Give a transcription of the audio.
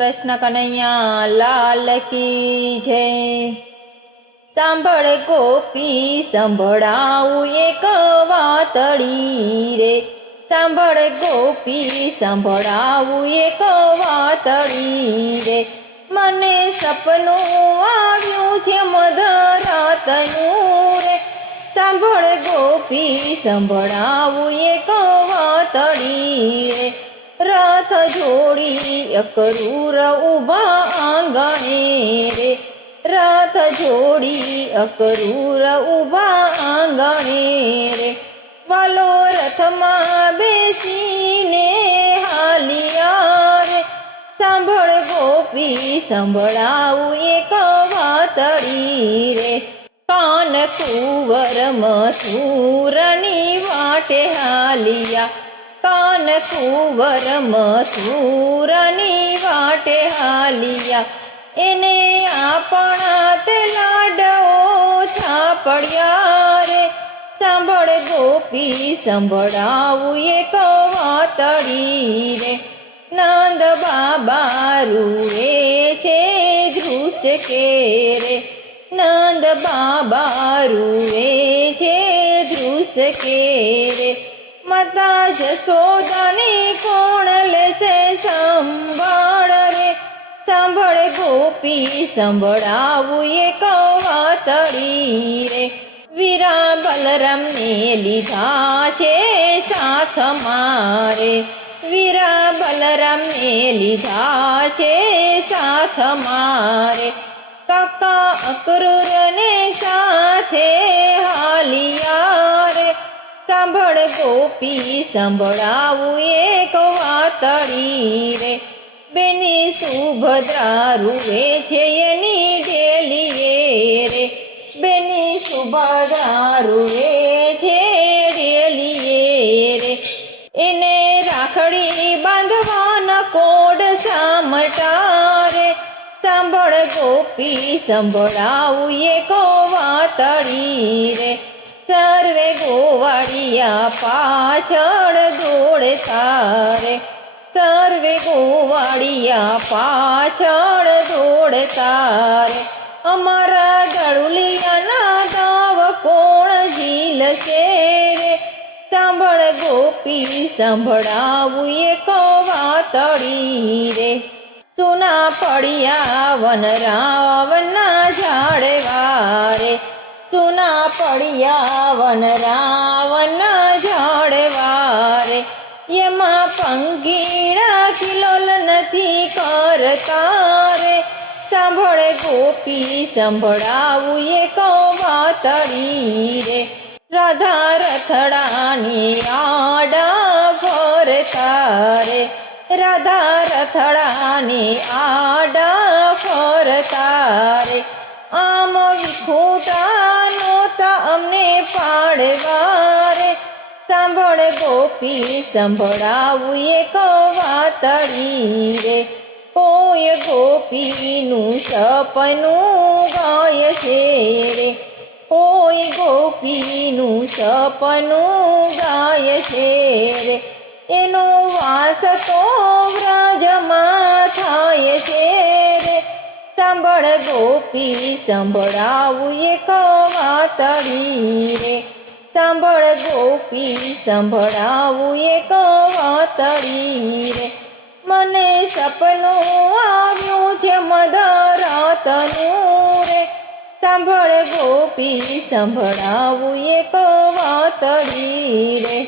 કૃષ્ણ કનૈયા લાલ કી જય। સાંભળ ગોપી સંભળાવું એક વાતડી રે, સાંભળ ગોપી સંભળાવું એક વાતડી રે। મને સપનું આવ્યું છે મધરાતનું રે, સાંભળ ગોપી સંભળાવું એક વાતડી રે। રથ જોડી અકરૂર ઊભા આંગણે રે, રથ જોડી અકરૂર ઊભા આંગણે રે। વાલો રથમાં બેસીને હાલિયા રે, સાંભળ ગોપી સંભળાવું એક વાતડી રે। કાન કુંવર મથુરની વાટે હાલિયા, કાન કુંવર મથુરની વાટે હાલિયા। એને આપણા તે લાડો છાપડ્યા રે, સાંભળ ગોપી સંભળાવું એક વાતડી રે। નંદ બાબા રૂએ છે ધ્રુજ કે રે, નંદ બાબા રૂએ છે ધ્રુજ કે રે। માતા જશોદાની કોણ લેશે સંભાળ રે, સાંભળ ગોપી સંભળાવું એક વાતડી રે। વીરા બલરામને લીધા છે સાથ મારે, વીરા બલરામને લીધા છે સાથ મારે। કાકા અક્રૂરને સાથે હાલિયા રે, સાંભળ ગોપી સંભળાવું એક વાતડી રે। બેની સુભદ્રા રૂએ છે એની ડેલીએ રે, બેની સુભદ્રા રૂએ છે ડેલીએ રે। એને રાખડી બાંધવાના કોડ સામટા રે, સાંભળ ગોપી સંભળાવું એક વાતડી રે। સર્વે ગોવાળિયા પાછળ દોડતા રે, સર્વે ગોવાળિયા પાછળ દોડતા રે। અમારા ગળુલિયાના દાવ કોણ ઝીલશે રે, સાંભળ ગોપી સંભળાવું એક વાતડી રે। સુના પડ્યા વન રાવના ઝાડવા રે, સુના પડ્યા વન રાવના ઝાડવા રે। એમાં પંગીડા કિલોલ નથી કરતા રે, સાંભળ ગોપી સંભળાવું એક વાતડી રે। રાધા રથડાની આડા ફરતા રે, રાધા રથડાની આડા ફરતા રે। આમ વિખૂટા નોતા અમને પાડવા રે, સાંભળ ગોપી સંભળાવું એક વાતડી રે। કોઈ ગોપીનું સપનું ગાય છે રે, કોઈ ગોપીનું સપનું ગાય છે રે। એનો વાસ તો વ્રજમાં થાય છે રે, સાંભળ ગોપી સંભળાવું એક વાતડી રે, સાંભળ ગોપી સંભળાવું એક વાતડી રે। મને સપનું આવ્યું છે મધરાતનું રે, સાંભળ ગોપી સંભળાવું એક વાતડી રે।